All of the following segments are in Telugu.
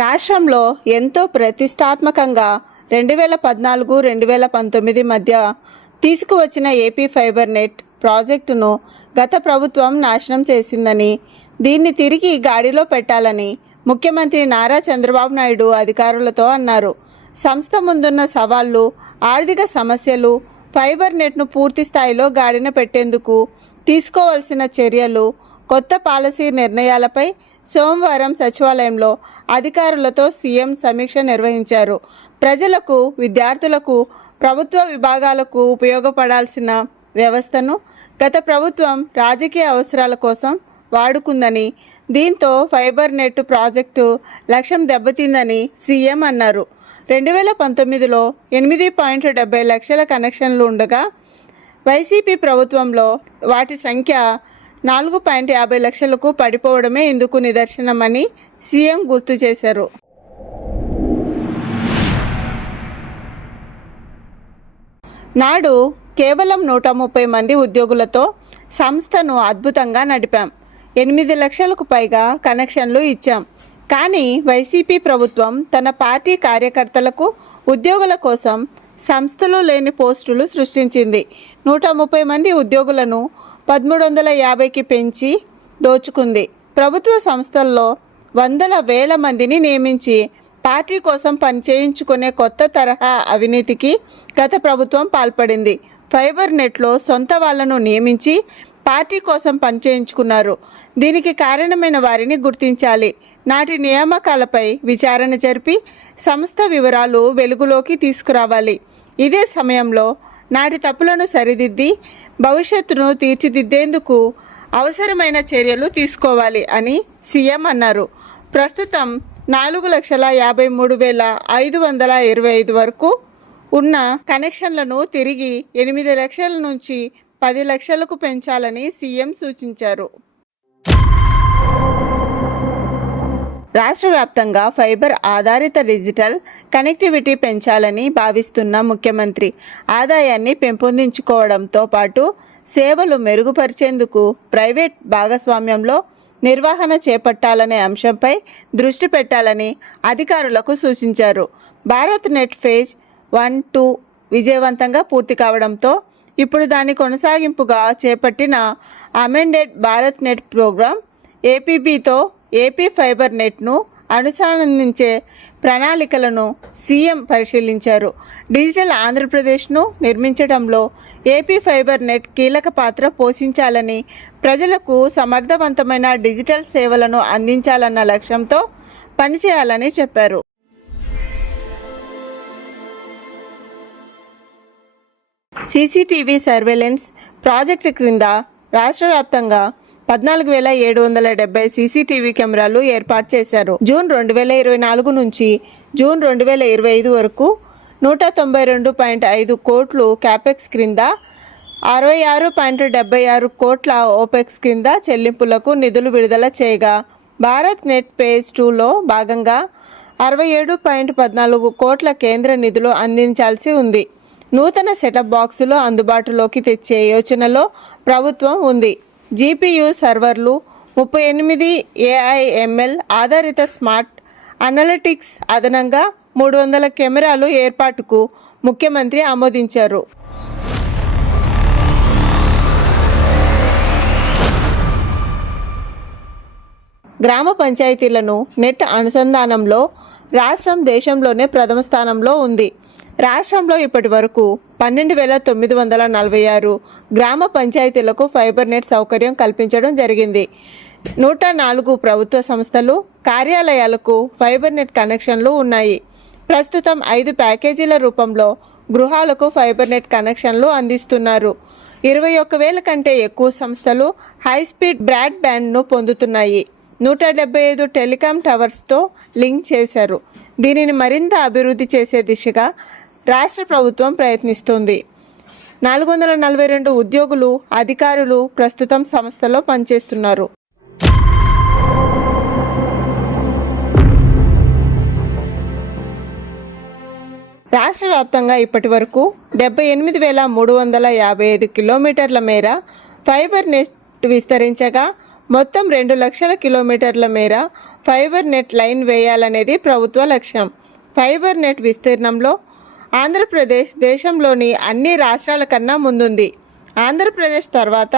రాష్ట్రంలో ఎంతో ప్రతిష్టాత్మకంగా 2014-2019 మధ్య తీసుకువచ్చిన ఏపీ ఫైబర్ నెట్ ప్రాజెక్టును గత ప్రభుత్వం నాశనం చేసిందని, దీన్ని తిరిగి గాడిలో పెట్టాలని ముఖ్యమంత్రి నారా చంద్రబాబు నాయుడు అధికారులతో అన్నారు. సంస్థ ముందున్న సవాళ్లు, ఆర్థిక సమస్యలు, ఫైబర్ నెట్ను పూర్తి స్థాయిలో గాడిన పెట్టేందుకు తీసుకోవాల్సిన చర్యలు, కొత్త పాలసీ నిర్ణయాలపై సోమవారం సచివాలయంలో అధికారులతో సీఎం సమీక్ష నిర్వహించారు. ప్రజలకు, విద్యార్థులకు, ప్రభుత్వ విభాగాలకు ఉపయోగపడాల్సిన వ్యవస్థను గత ప్రభుత్వం రాజకీయ అవసరాల కోసం వాడుకుందని, దీంతో ఫైబర్ నెట్ ప్రాజెక్టు లక్ష్యం దెబ్బతిందని సీఎం అన్నారు. 2019లో 8.70 లక్షల కనెక్షన్లు ఉండగా వైసీపీ ప్రభుత్వంలో వాటి సంఖ్య 4.50 లక్షలకు పడిపోవడమే ఇందుకు నిదర్శనమని సీఎం గుర్తు చేశారు. నాడు కేవలం 130 మంది ఉద్యోగులతో సంస్థను అద్భుతంగా నడిపాం. 8 లక్షలకు పైగా కనెక్షన్లు ఇచ్చాం. కానీ వైసీపీ ప్రభుత్వం తన పార్టీ కార్యకర్తలకు, ఉద్యోగుల కోసం సంస్థలో లేని పోస్టులు సృష్టించింది. 130 మంది ఉద్యోగులను 1350కి పెంచి దోచుకుంది. ప్రభుత్వ సంస్థల్లో వందల వేల మందిని నియమించి పార్టీ కోసం పనిచేయించుకునే కొత్త తరహా అవినీతికి గత ప్రభుత్వం పాల్పడింది. ఫైబర్ నెట్లో సొంత వాళ్లను నియమించి పార్టీ కోసం పనిచేయించుకున్నారు. దీనికి కారణమైన వారిని గుర్తించాలి. నాటి నియామకాలపై విచారణ జరిపి సంస్థ వివరాలు వెలుగులోకి తీసుకురావాలి. ఇదే సమయంలో నాటి తప్పులను సరిదిద్ది భవిష్యత్తును తీర్చిదిద్దేందుకు అవసరమైన చర్యలు తీసుకోవాలి అని సీఎం అన్నారు. ప్రస్తుతం 4,53,525 వరకు ఉన్న కనెక్షన్లను తిరిగి 8 లక్షల నుంచి 10 లక్షలకు పెంచాలని సీఎం సూచించారు. రాష్ట్ర వ్యాప్తంగా ఫైబర్ ఆధారిత డిజిటల్ కనెక్టివిటీ పెంచాలని భావిస్తున్న ముఖ్యమంత్రి ఆదాయాన్ని పెంపొందించుకోవడంతో పాటు సేవలు మెరుగుపరిచేందుకు ప్రైవేట్ భాగస్వామ్యంలో నిర్వహణ చేపట్టాలనే అంశంపై దృష్టి పెట్టాలని అధికారులకు సూచించారు. భారత్ నెట్ ఫేజ్ 1-2 విజయవంతంగా పూర్తి కావడంతో ఇప్పుడు దాని కొనసాగింపుగా చేపట్టిన అమెండెడ్ భారత్ నెట్ ప్రోగ్రాం ఏపీబీతో ఏపీ ఫైబర్ నెట్ను అనుసంధానించే ప్రణాళికలను సీఎం పరిశీలించారు. డిజిటల్ ఆంధ్రప్రదేశ్ను నిర్మించడంలో ఏపీ ఫైబర్ నెట్ కీలక పాత్ర పోషించాలని, ప్రజలకు సమర్థవంతమైన డిజిటల్ సేవలను అందించాలన్న లక్ష్యంతో పనిచేయాలని చెప్పారు. సీసీటీవీ సర్వేలెన్స్ ప్రాజెక్టు క్రింద రాష్ట్ర వ్యాప్తంగా 14,770 సీసీటీవీ కెమెరాలు ఏర్పాటు చేశారు. జూన్ 2024 నుంచి జూన్ 2025 వరకు 192.5 కోట్లు క్యాపెక్స్ క్రింద, 66.76 కోట్ల ఓపెక్స్ క్రింద చెల్లింపులకు నిధులు విడుదల చేయగా, భారత్ నెట్ ఫేజ్ 2లో భాగంగా 67.14 కోట్ల కేంద్ర నిధులు అందించాల్సి ఉంది. నూతన సెటప్ బాక్సులు అందుబాటులోకి తెచ్చే యోచనలో ప్రభుత్వం ఉంది. జీపీయూ సర్వర్లు, 38 AIML ఆధారిత స్మార్ట్ అనలిటిక్స్, అదనంగా 300 కెమెరాలు ఏర్పాటుకు ముఖ్యమంత్రి ఆమోదించారు. గ్రామ పంచాయతీలను నెట్ అనుసంధానంలో రాష్ట్రం దేశంలోనే ప్రథమ స్థానంలో ఉంది. రాష్ట్రంలో ఇప్పటి వరకు 12,946 గ్రామ పంచాయతీలకు ఫైబర్ నెట్ సౌకర్యం కల్పించడం జరిగింది. 104 ప్రభుత్వ సంస్థలు, కార్యాలయాలకు ఫైబర్ నెట్ కనెక్షన్లు ఉన్నాయి. ప్రస్తుతం 5 ప్యాకేజీల రూపంలో గృహాలకు ఫైబర్ నెట్ కనెక్షన్లు అందిస్తున్నారు. 21,000 కంటే ఎక్కువ సంస్థలు హైస్పీడ్ బ్రాడ్బ్యాండ్ను పొందుతున్నాయి. 175 టెలికాం టవర్స్తో లింక్ చేశారు. దీనిని మరింత అభివృద్ధి చేసే దిశగా రాష్ట్ర ప్రభుత్వం ప్రయత్నిస్తోంది. 442 ఉద్యోగులు, అధికారులు ప్రస్తుతం సంస్థలో పనిచేస్తున్నారు. రాష్ట్ర వ్యాప్తంగా ఇప్పటి వరకు 78,355 కిలోమీటర్ల మేర ఫైబర్ నెట్ విస్తరించగా, మొత్తం 2 లక్షల కిలోమీటర్ల మేర ఫైబర్ నెట్ లైన్ వేయాలనేది ప్రభుత్వ లక్ష్యం. ఫైబర్ నెట్ విస్తీర్ణంలో ఆంధ్రప్రదేశ్ దేశంలోని అన్ని రాష్ట్రాల కన్నా ముందుంది. ఆంధ్రప్రదేశ్ తర్వాత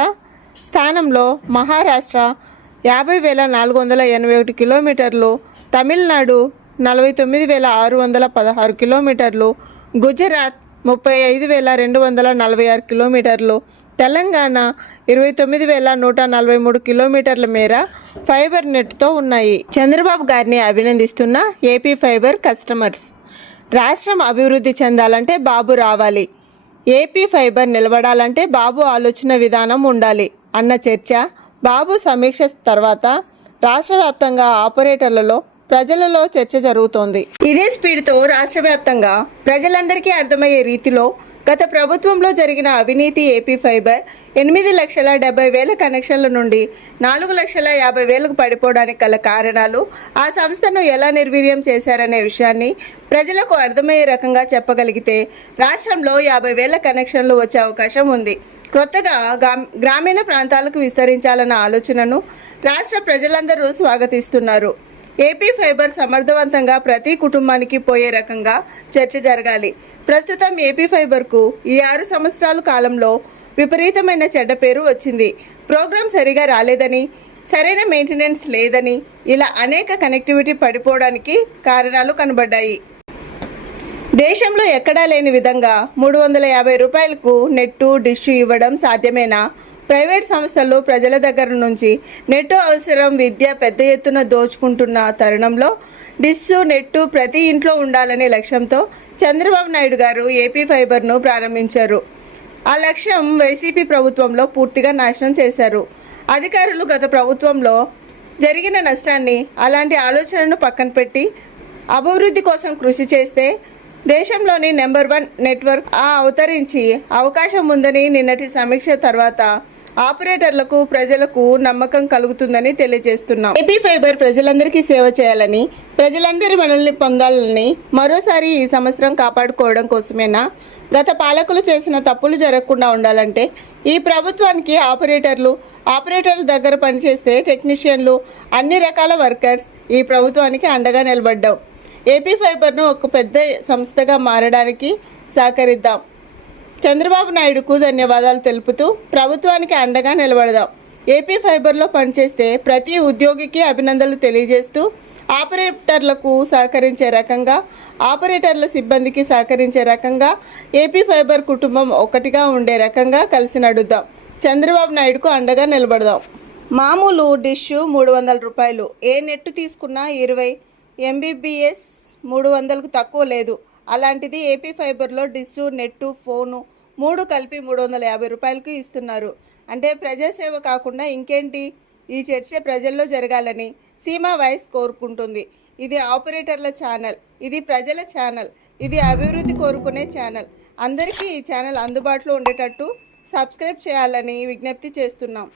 స్థానంలో మహారాష్ట్ర 50,481 కిలోమీటర్లు, తమిళనాడు 49,616 కిలోమీటర్లు, గుజరాత్ 35,246 కిలోమీటర్లు, తెలంగాణ 29,143 కిలోమీటర్ల మేర ఫైబర్ నెట్తో ఉన్నాయి. చంద్రబాబు గారిని అభినందిస్తున్న ఏపీ ఫైబర్ కస్టమర్స్. రాష్ట్రం అభివృద్ధి చెందాలంటే బాబు రావాలి, ఏపీ ఫైబర్ నిలబడాలంటే బాబు ఆలోచన విధానం ఉండాలి అన్న చర్చ, బాబు సమీక్ష తర్వాత రాష్ట్ర వ్యాప్తంగా ఆపరేటర్లలో ప్రజలలో చర్చ జరుగుతోంది. ఇదే స్పీడ్తో రాష్ట్ర వ్యాప్తంగా ప్రజలందరికీ అర్థమయ్యే రీతిలో గత ప్రభుత్వంలో జరిగిన అవినీతి ఏపీ ఫైబర్ 8,70,000 కనెక్షన్ల నుండి 4,50,000కు పడిపోవడానికి గల కారణాలు, ఆ సంస్థను ఎలా నిర్వీర్యం చేశారనే విషయాన్ని ప్రజలకు అర్థమయ్యే రకంగా చెప్పగలిగితే రాష్ట్రంలో 50,000 కనెక్షన్లు వచ్చే అవకాశం ఉంది. కొత్తగా గ్రామీణ ప్రాంతాలకు విస్తరించాలన్న ఆలోచనను రాష్ట్ర ప్రజలందరూ స్వాగతిస్తున్నారు. ఏపీ ఫైబర్ సమర్థవంతంగా ప్రతి కుటుంబానికి పోయే రకంగా చర్చ జరగాలి. ప్రస్తుతం ఏపీ ఫైబర్కు ఈ 6 సంవత్సరాల కాలంలో విపరీతమైన చెడ్డ పేరు వచ్చింది. ప్రోగ్రాం సరిగా రాలేదని, సరైన మెయింటెనెన్స్ లేదని, ఇలా అనేక కనెక్టివిటీ పడిపోవడానికి కారణాలు కనబడ్డాయి. దేశంలో ఎక్కడా లేని విధంగా 350 రూపాయలకు నెట్టు డిష్ ఇవ్వడం సాధ్యమేనా? ప్రైవేట్ సంస్థలు ప్రజల దగ్గర నుంచి నెట్టు అవసరం విద్య పెద్ద ఎత్తున దోచుకుంటున్న తరుణంలో డిష్ నెట్టు ప్రతి ఇంట్లో ఉండాలనే లక్ష్యంతో చంద్రబాబు నాయుడు గారు ఏపీ ఫైబర్ను ప్రారంభించారు. ఆ లక్ష్యం వైసీపీ ప్రభుత్వంలో పూర్తిగా నాశనం చేశారు. అధికారులు గత ప్రభుత్వంలో జరిగిన నష్టాన్ని, అలాంటి ఆలోచనను పక్కన పెట్టి అభివృద్ధి కోసం కృషి చేస్తే దేశంలోని నెంబర్ 1 నెట్వర్క్ అవతరించి అవకాశం ఉందని నిన్నటి సమీక్ష తర్వాత ఆపరేటర్లకు ప్రజలకు నమ్మకం కలుగుతుందని తెలియజేస్తున్నాం. ఏపీ ఫైబర్ ప్రజలందరికీ సేవ చేయాలని, ప్రజలందరి మనల్ని పొందాలని, మరోసారి ఈ సంవత్సరం కాపాడుకోవడం కోసమేనా? గత పాలకులు చేసిన తప్పులు జరగకుండా ఉండాలంటే ఈ ప్రభుత్వానికి ఆపరేటర్ల దగ్గర పనిచేస్తే టెక్నీషియన్లు, అన్ని రకాల వర్కర్స్ ఈ ప్రభుత్వానికి అండగా నిలబడ్డాం. ఏపీ ఫైబర్ను ఒక పెద్ద సంస్థగా మారడానికి సహకరిద్దాం. చంద్రబాబు నాయుడుకు ధన్యవాదాలు తెలుపుతూ ప్రభుత్వానికి అండగా నిలబడదాం. ఏపీ ఫైబర్లో పనిచేస్తే ప్రతి ఉద్యోగికి అభినందనలు తెలియజేస్తూ ఆపరేటర్లకు సహకరించే రకంగా, ఆపరేటర్ల సిబ్బందికి సహకరించే రకంగా, ఏపీ ఫైబర్ కుటుంబం ఒకటిగా ఉండే రకంగా కలిసి నడుద్దాం. చంద్రబాబు నాయుడుకు అండగా నిలబడదాం. మామూలు డిష్ 300 రూపాయలు, ఏ నెట్ తీసుకున్నా 20 MBPS 300కు తక్కువ లేదు. అలాంటిది ఏపీ ఫైబర్లో డిష్, నెట్టు, ఫోను 3 కలిపి 350 రూపాయలకు ఇస్తున్నారు. అంటే ప్రజాసేవ కాకుండా ఇంకేంటి? ఈ చర్చ ప్రజల్లో జరగాలని సీమా వాయిస్ కోరుకుంటుంది. ఇది ఆపరేటర్ల ఛానల్, ఇది ప్రజల ఛానల్, ఇది అభివృద్ధి కోరుకునే ఛానల్. అందరికీ ఈ ఛానల్ అందుబాటులో ఉండేటట్టు సబ్స్క్రైబ్ చేయాలని విజ్ఞప్తి చేస్తున్నాం.